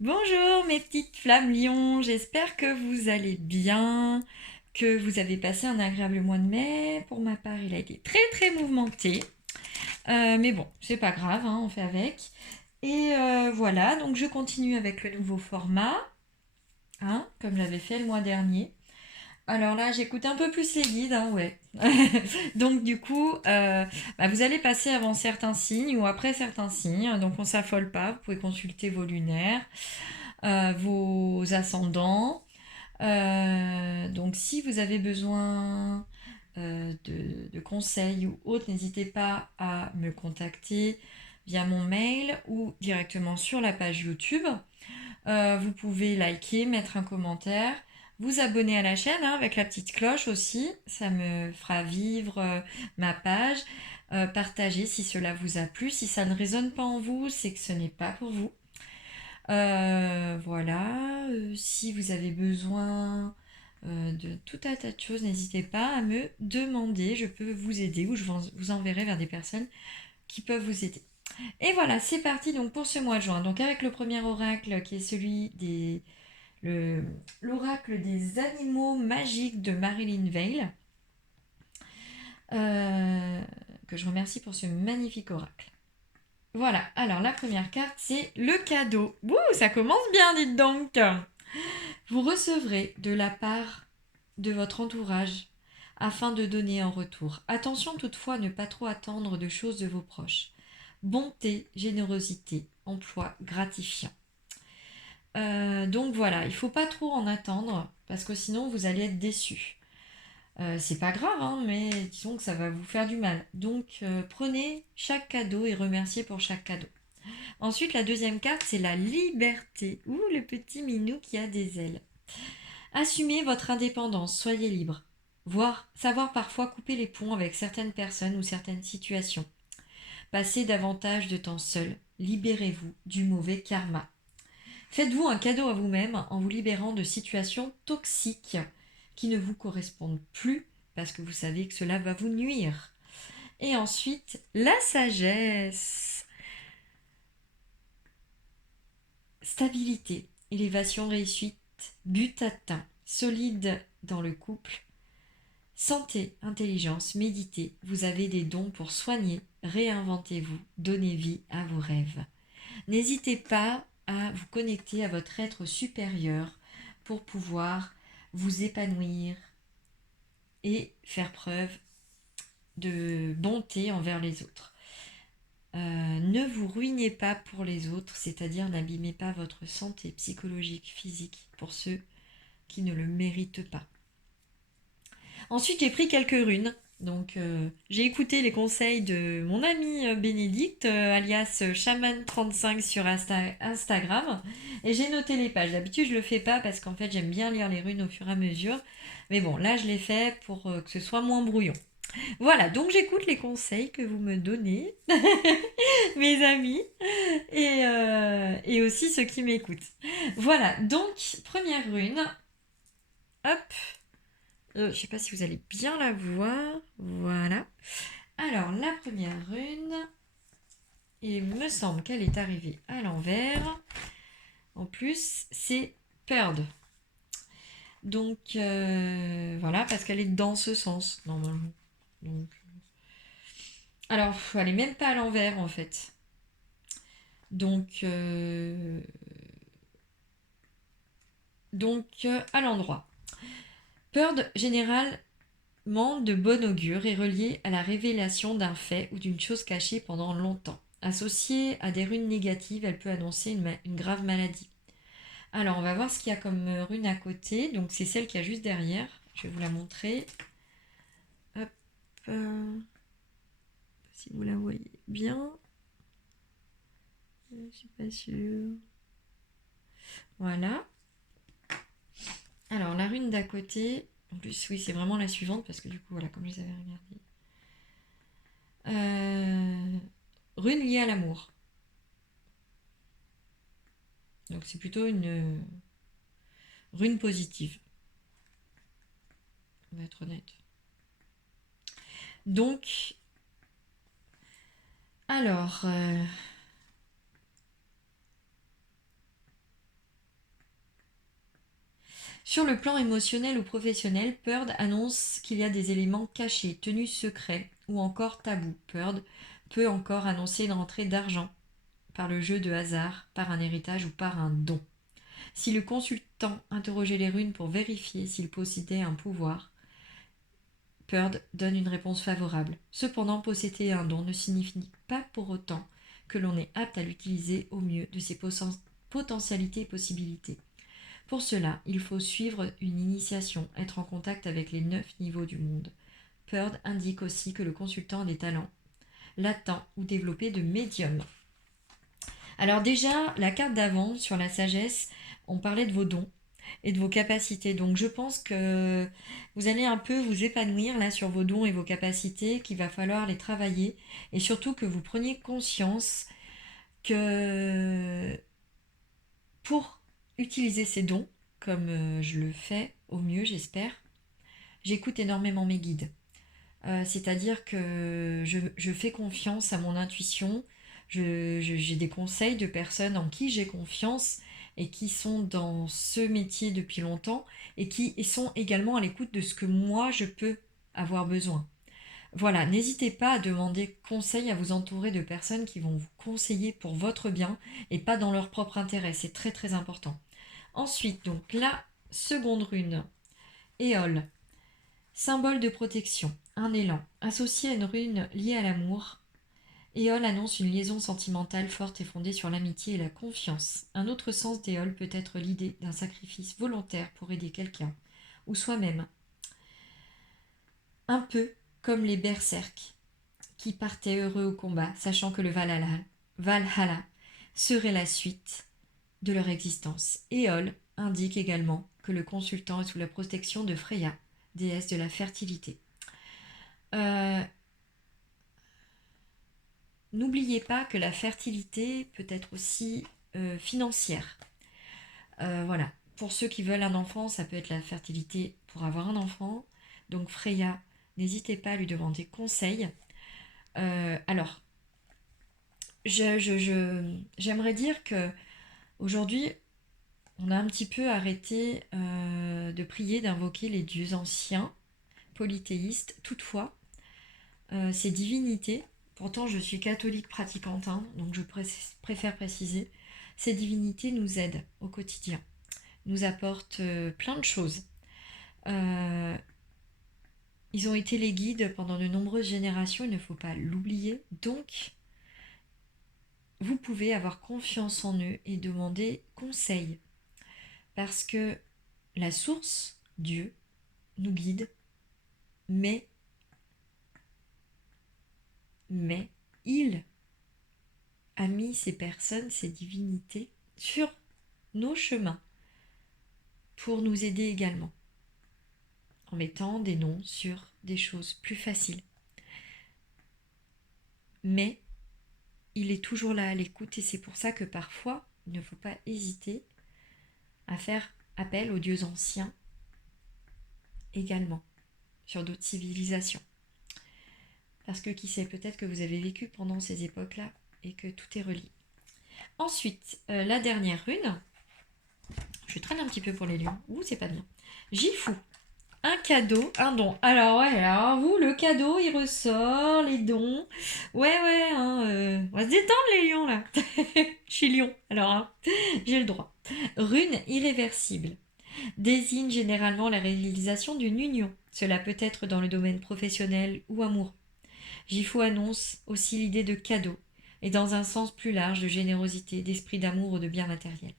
Bonjour mes petites flammes lions, j'espère que vous allez bien, que vous avez passé un agréable mois de mai. Pour ma part, il a été très très mouvementé. Mais bon, c'est pas grave, hein, on fait avec. Et voilà, donc je continue avec le nouveau format, hein, comme j'avais fait le mois dernier. Alors là, j'écoute un peu plus les guides, hein, ouais. Donc du coup, vous allez passer avant certains signes ou après certains signes. Donc on s'affole pas, vous pouvez consulter vos lunaires, vos ascendants. Donc si vous avez besoin de conseils ou autres, n'hésitez pas à me contacter via mon mail ou directement sur la page YouTube. Vous pouvez liker, mettre un commentaire, vous abonner à la chaîne, hein, avec la petite cloche aussi, ça me fera vivre ma page. Partagez si cela vous a plu. Si ça ne résonne pas en vous, c'est que ce n'est pas pour vous. Voilà, si vous avez besoin de tout un tas de choses, n'hésitez pas à me demander, je peux vous aider ou je vous enverrai vers des personnes qui peuvent vous aider. Et voilà, c'est parti donc pour ce mois de juin. Donc avec le premier oracle qui est celui l'oracle des animaux magiques de Marilyn Veil, euh, que je remercie pour ce magnifique oracle. Voilà, alors la première carte c'est le cadeau. Ouh, ça commence bien, dites donc. Vous recevrez de la part de votre entourage afin de donner en retour. Attention toutefois à ne pas trop attendre de choses de vos proches. Bonté, générosité, emploi gratifiant. Donc voilà, il ne faut pas trop en attendre parce que sinon vous allez être déçu. C'est pas grave, hein, mais disons que ça va vous faire du mal. Donc prenez chaque cadeau et remerciez pour chaque cadeau. Ensuite, la deuxième carte, c'est la liberté. Ouh, le petit minou qui a des ailes. Assumez votre indépendance, soyez libre. Savoir parfois couper les ponts avec certaines personnes ou certaines situations. Passez davantage de temps seul. Libérez-vous du mauvais karma. Faites-vous un cadeau à vous-même en vous libérant de situations toxiques qui ne vous correspondent plus parce que vous savez que cela va vous nuire. Et ensuite, la sagesse. Stabilité, élévation réussite, but atteint, solide dans le couple. Santé, intelligence, méditez, vous avez des dons pour soigner, réinventez-vous, donnez vie à vos rêves. N'hésitez pas à vous connecter à votre être supérieur pour pouvoir vous épanouir et faire preuve de bonté envers les autres. Ne vous ruinez pas pour les autres, c'est-à-dire n'abîmez pas votre santé psychologique, physique pour ceux qui ne le méritent pas. Ensuite, j'ai pris quelques runes. Donc, j'ai écouté les conseils de mon ami Bénédicte, alias Shaman35 sur Instagram, et j'ai noté les pages. D'habitude, je le fais pas parce qu'en fait, j'aime bien lire les runes au fur et à mesure. Mais bon, là, je l'ai fait pour que ce soit moins brouillon. Voilà, donc j'écoute les conseils que vous me donnez, mes amis, et aussi ceux qui m'écoutent. Voilà, donc, première rune. Hop, je sais pas si vous allez bien la voir. Voilà. Alors, la première rune, il me semble qu'elle est arrivée à l'envers. En plus, c'est Perd. Donc, voilà, parce qu'elle est dans ce sens, normalement. Donc, alors, elle est même pas à l'envers, en fait. Donc, à l'endroit. Perd, généralement de bon augure, est relié à la révélation d'un fait ou d'une chose cachée pendant longtemps. Associée à des runes négatives, elle peut annoncer une grave maladie. Alors, on va voir ce qu'il y a comme rune à côté. Donc, c'est celle qui a juste derrière. Je vais vous la montrer. Hop. Si vous la voyez bien. Je suis pas sûre. Voilà. Alors, la rune d'à côté. En plus, oui, c'est vraiment la suivante parce que du coup, voilà, comme je les avais regardées. Rune liée à l'amour. Donc, c'est plutôt une rune positive. On va être honnête. Donc, alors, Sur le plan émotionnel ou professionnel, Pearl annonce qu'il y a des éléments cachés, tenus secrets ou encore tabous. Pearl peut encore annoncer une rentrée d'argent par le jeu de hasard, par un héritage ou par un don. Si le consultant interrogeait les runes pour vérifier s'il possédait un pouvoir, Pearl donne une réponse favorable. Cependant, posséder un don ne signifie pas pour autant que l'on est apte à l'utiliser au mieux de ses potentialités et possibilités. Pour cela, il faut suivre une initiation, être en contact avec les 9 niveaux du monde. Pearl indique aussi que le consultant a des talents latents ou développés de médium. Alors déjà, la carte d'avant sur la sagesse, on parlait de vos dons et de vos capacités. Donc je pense que vous allez un peu vous épanouir là sur vos dons et vos capacités, qu'il va falloir les travailler et surtout que vous preniez conscience que pour utiliser ces dons, comme je le fais au mieux j'espère, j'écoute énormément mes guides. C'est-à-dire que je fais confiance à mon intuition, j'ai des conseils de personnes en qui j'ai confiance et qui sont dans ce métier depuis longtemps et qui sont également à l'écoute de ce que moi je peux avoir besoin. Voilà, n'hésitez pas à demander conseil, à vous entourer de personnes qui vont vous conseiller pour votre bien et pas dans leur propre intérêt, c'est très très important. Ensuite, donc la seconde rune, Éole. Symbole de protection, un élan. Associé à une rune liée à l'amour, Éole annonce une liaison sentimentale forte et fondée sur l'amitié et la confiance. Un autre sens d'Éole peut être l'idée d'un sacrifice volontaire pour aider quelqu'un, ou soi-même. Un peu comme les berserks, qui partaient heureux au combat, sachant que le Valhalla serait la suite de leur existence. Éole indique également que le consultant est sous la protection de Freya, déesse de la fertilité. N'oubliez pas que la fertilité peut être aussi financière. Voilà. Pour ceux qui veulent un enfant, ça peut être la fertilité pour avoir un enfant. Donc Freya, n'hésitez pas à lui demander conseil. Alors, j'aimerais dire que aujourd'hui, on a un petit peu arrêté de prier, d'invoquer les dieux anciens, polythéistes. Toutefois, ces divinités, pourtant je suis catholique pratiquante, hein, donc je préfère préciser, ces divinités nous aident au quotidien, nous apportent plein de choses. Ils ont été les guides pendant de nombreuses générations, il ne faut pas l'oublier, donc vous pouvez avoir confiance en eux et demander conseil, parce que la source, Dieu, nous guide, mais il a mis ces personnes, ces divinités sur nos chemins pour nous aider également, en mettant des noms sur des choses plus faciles. Mais il est toujours là à l'écoute et c'est pour ça que parfois, il ne faut pas hésiter à faire appel aux dieux anciens également, sur d'autres civilisations. Parce que qui sait, peut-être que vous avez vécu pendant ces époques-là et que tout est relié. Ensuite, la dernière rune, je traîne un petit peu pour les lions. Ouh, c'est pas bien. Gifu. Un cadeau, un don. Alors ouais, alors vous, le cadeau, il ressort, les dons. Ouais, hein, on va se détendre les lions là. Je suis lion, alors hein, j'ai le droit. Rune irréversible désigne généralement la réalisation d'une union. Cela peut être dans le domaine professionnel ou amoureux. Gifu annonce aussi l'idée de cadeau, et dans un sens plus large de générosité, d'esprit d'amour ou de bien matériel.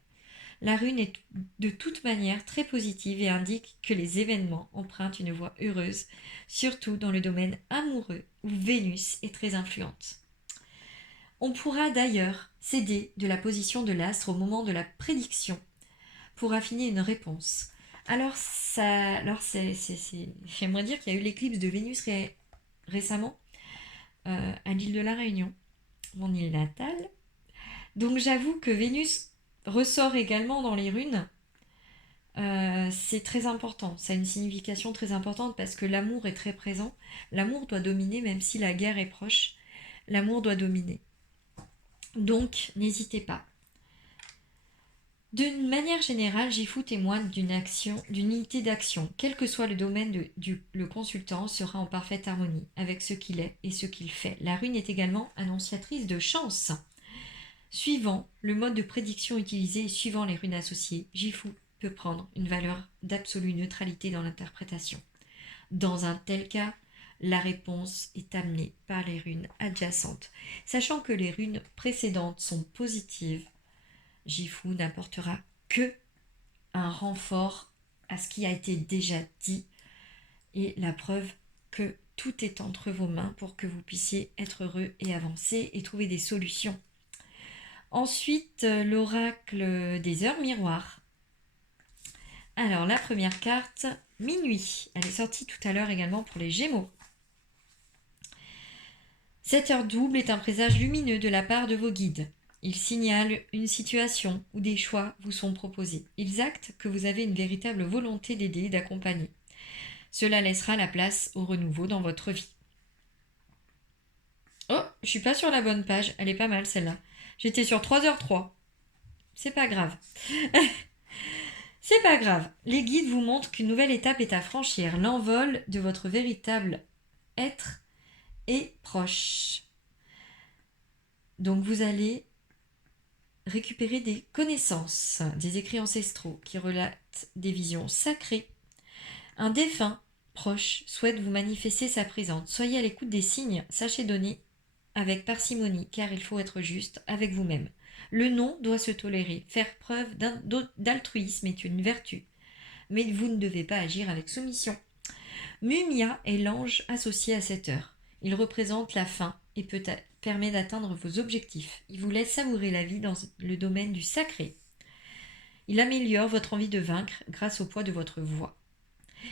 La rune est de toute manière très positive et indique que les événements empruntent une voie heureuse, surtout dans le domaine amoureux où Vénus est très influente. On pourra d'ailleurs s'aider de la position de l'astre au moment de la prédiction pour affiner une réponse. J'aimerais dire qu'il y a eu l'éclipse de Vénus récemment à l'île de la Réunion, mon île natale. Donc j'avoue que Vénus ressort également dans les runes. C'est très important, ça a une signification très importante parce que l'amour est très présent. L'amour doit dominer même si la guerre est proche. L'amour doit dominer. Donc n'hésitez pas D'une manière générale, Gifu témoigne d'une unité d'action. Quel que soit le domaine le consultant sera en parfaite harmonie avec ce qu'il est et ce qu'il fait. La rune est également annonciatrice de chance. Suivant le mode de prédiction utilisé et suivant les runes associées, Gifu peut prendre une valeur d'absolue neutralité dans l'interprétation. Dans un tel cas, la réponse est amenée par les runes adjacentes. Sachant que les runes précédentes sont positives, Gifu n'apportera que un renfort à ce qui a été déjà dit et la preuve que tout est entre vos mains pour que vous puissiez être heureux et avancer et trouver des solutions. Ensuite, l'oracle des heures miroirs. Alors, la première carte, minuit. Elle est sortie tout à l'heure également pour les Gémeaux. Cette heure double est un présage lumineux de la part de vos guides. Ils signalent une situation où des choix vous sont proposés. Ils actent que vous avez une véritable volonté d'aider et d'accompagner. Cela laissera la place au renouveau dans votre vie. Oh, je suis pas sur la bonne page. Elle est pas mal celle-là. J'étais sur 3h03. C'est pas grave. C'est pas grave. Les guides vous montrent qu'une nouvelle étape est à franchir. L'envol de votre véritable être est proche. Donc vous allez récupérer des connaissances, des écrits ancestraux qui relatent des visions sacrées. Un défunt proche souhaite vous manifester sa présence. Soyez à l'écoute des signes, sachez donner avec parcimonie, car il faut être juste avec vous-même. Le non doit se tolérer. Faire preuve d'altruisme est une vertu, mais vous ne devez pas agir avec soumission. Mumia est l'ange associé à cette heure. Il représente la fin et permet d'atteindre vos objectifs. Il vous laisse savourer la vie dans le domaine du sacré. Il améliore votre envie de vaincre grâce au poids de votre voix.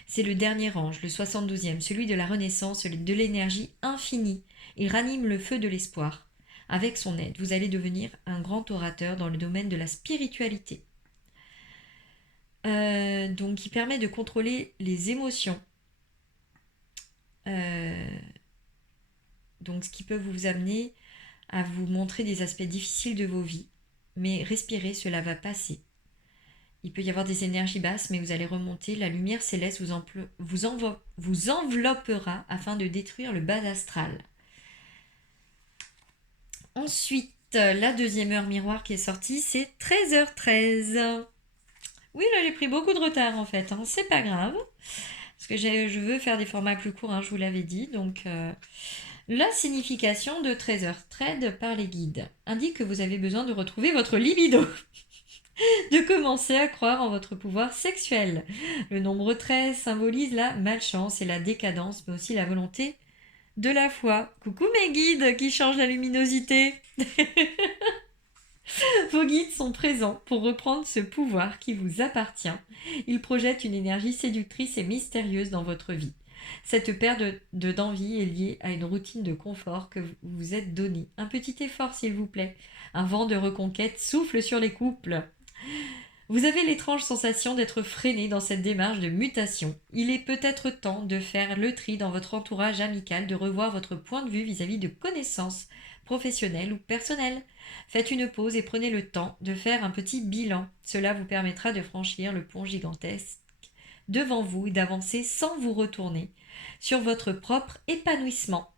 C'est le dernier ange, le 72e, celui de la renaissance, de l'énergie infinie. Il ranime le feu de l'espoir. Avec son aide, vous allez devenir un grand orateur dans le domaine de la spiritualité. Donc, il permet de contrôler les émotions. Donc, ce qui peut vous amener à vous montrer des aspects difficiles de vos vies. Mais respirez, cela va passer. Il peut y avoir des énergies basses, mais vous allez remonter. La lumière céleste vous enveloppera afin de détruire le bas astral. Ensuite, la deuxième heure miroir qui est sortie, c'est 13h13. Oui, là j'ai pris beaucoup de retard en fait, hein. C'est pas grave. Parce que je veux faire des formats plus courts, hein, je vous l'avais dit. Donc, la signification de 13h13 par les guides indique que vous avez besoin de retrouver votre libido. De commencer à croire en votre pouvoir sexuel. Le nombre 13 symbolise la malchance et la décadence, mais aussi la volonté de la foi. Coucou mes guides qui changent la luminosité. Vos guides sont présents pour reprendre ce pouvoir qui vous appartient. Ils projettent une énergie séductrice et mystérieuse dans votre vie. Cette perte d'envie est liée à une routine de confort que vous vous êtes donné. Un petit effort s'il vous plaît. Un vent de reconquête souffle sur les couples. Vous avez l'étrange sensation d'être freiné dans cette démarche de mutation. Il est peut-être temps de faire le tri dans votre entourage amical, de revoir votre point de vue vis-à-vis de connaissances professionnelles ou personnelles. Faites une pause et prenez le temps de faire un petit bilan. Cela vous permettra de franchir le pont gigantesque devant vous et d'avancer sans vous retourner sur votre propre épanouissement.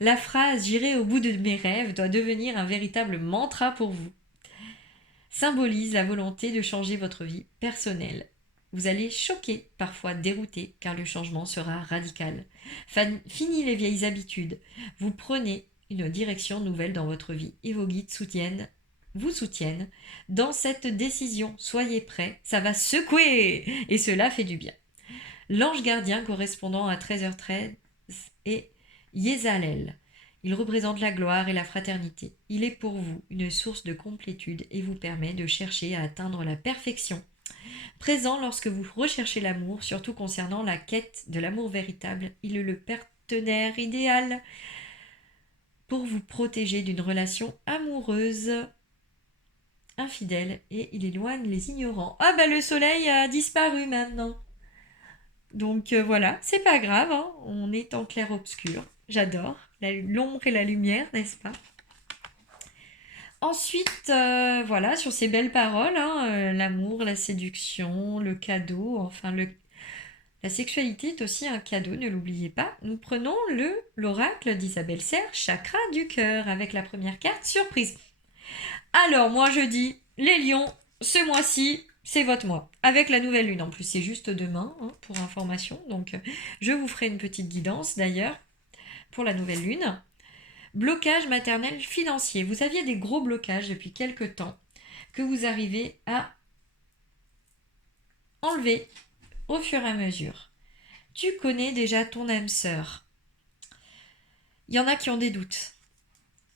La phrase « J'irai au bout de mes rêves » doit devenir un véritable mantra pour vous. Symbolise la volonté de changer votre vie personnelle. Vous allez choquer, parfois dérouter, car le changement sera radical. Fini les vieilles habitudes. Vous prenez une direction nouvelle dans votre vie et vos guides vous soutiennent dans cette décision. Soyez prêts, ça va secouer et cela fait du bien. L'ange gardien correspondant à 13h13 est Yezalel. Il représente la gloire et la fraternité. Il est pour vous une source de complétude et vous permet de chercher à atteindre la perfection. Présent lorsque vous recherchez l'amour, surtout concernant la quête de l'amour véritable, il est le partenaire idéal pour vous protéger d'une relation amoureuse infidèle et il éloigne les ignorants. Ah bah le soleil a disparu maintenant. Donc voilà, c'est pas grave, hein, on est en clair-obscur. J'adore l'ombre et la lumière, n'est-ce pas? Ensuite, voilà, sur ces belles paroles, hein, l'amour, la séduction, le cadeau, enfin la sexualité est aussi un cadeau, ne l'oubliez pas. Nous prenons l'oracle d'Isabelle Serre, chakra du cœur, avec la première carte surprise. Alors, moi je dis, les lions, ce mois-ci, c'est votre mois. Avec la nouvelle lune, en plus, c'est juste demain, hein, pour information. Donc, je vous ferai une petite guidance d'ailleurs pour la nouvelle lune. Blocage maternel financier. Vous aviez des gros blocages depuis quelques temps que vous arrivez à enlever au fur et à mesure. Tu connais déjà ton âme sœur. Il y en a qui ont des doutes.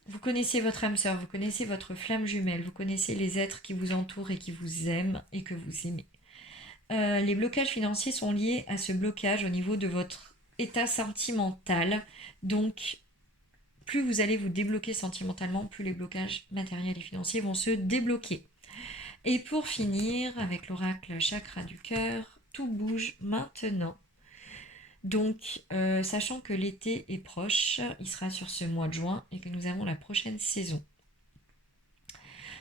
Vous connaissez votre âme sœur, vous connaissez votre flamme jumelle, vous connaissez les êtres qui vous entourent et qui vous aiment et que vous aimez. Les blocages financiers sont liés à ce blocage au niveau de votre état sentimental. Donc, plus vous allez vous débloquer sentimentalement, plus les blocages matériels et financiers vont se débloquer. Et pour finir, avec l'oracle chakra du cœur, tout bouge maintenant. Donc, sachant que l'été est proche, il sera sur ce mois de juin et que nous avons la prochaine saison.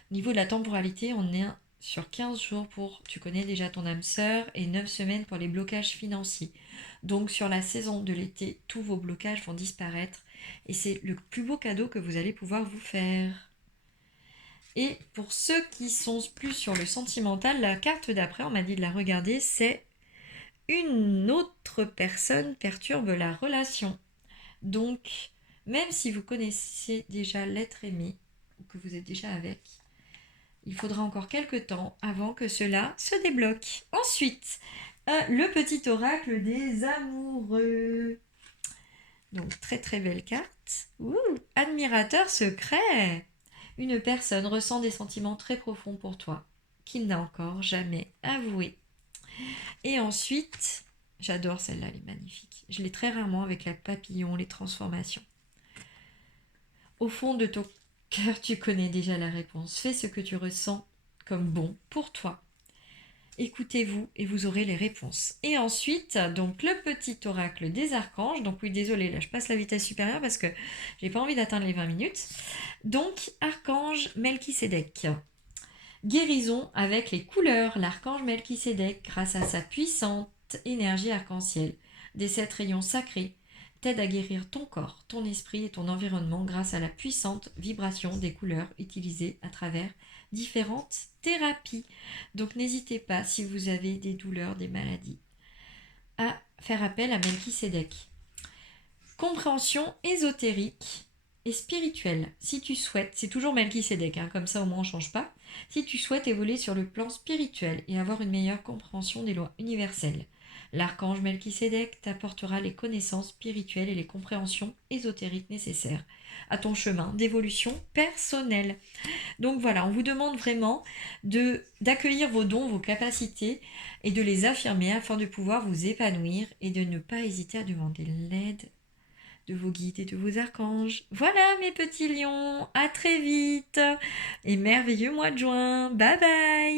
Au niveau de la temporalité, on est sur 15 jours pour tu connais déjà ton âme sœur et 9 semaines pour les blocages financiers. Donc, sur la saison de l'été, tous vos blocages vont disparaître et c'est le plus beau cadeau que vous allez pouvoir vous faire. Et pour ceux qui sont plus sur le sentimental, la carte d'après, on m'a dit de la regarder, c'est une autre personne perturbe la relation. Donc, même si vous connaissez déjà l'être aimé, ou que vous êtes déjà avec, il faudra encore quelques temps avant que cela se débloque. Ensuite, le petit oracle des amoureux. Donc, très très belle carte. Ouh, admirateur secret. Une personne ressent des sentiments très profonds pour toi, qu'il n'a encore jamais avoué. Et ensuite, j'adore celle-là, elle est magnifique. Je l'ai très rarement avec la papillon, les transformations. Au fond de ton cœur, tu connais déjà la réponse. Fais ce que tu ressens comme bon pour toi. Écoutez-vous et vous aurez les réponses. Et ensuite, donc le petit oracle des archanges. Donc oui, désolé, là je passe la vitesse supérieure parce que j'ai pas envie d'atteindre les 20 minutes. Donc, archange Melchisédek. Guérison avec les couleurs. L'archange Melchisédek, grâce à sa puissante énergie arc-en-ciel, des 7 rayons sacrés, t'aide à guérir ton corps, ton esprit et ton environnement grâce à la puissante vibration des couleurs utilisées à travers différentes thérapies. Donc n'hésitez pas, si vous avez des douleurs, des maladies, à faire appel à Melchisédek. Compréhension ésotérique et spirituelle. Si tu souhaites, c'est toujours Melchisédek, hein, comme ça au moins on ne change pas. Si tu souhaites évoluer sur le plan spirituel et avoir une meilleure compréhension des lois universelles, l'archange Melchisédek t'apportera les connaissances spirituelles et les compréhensions ésotériques nécessaires à ton chemin d'évolution personnelle. Donc voilà, on vous demande vraiment d'accueillir vos dons, vos capacités et de les affirmer afin de pouvoir vous épanouir et de ne pas hésiter à demander l'aide de vos guides et de vos archanges. Voilà mes petits lions, à très vite et merveilleux mois de juin. Bye bye.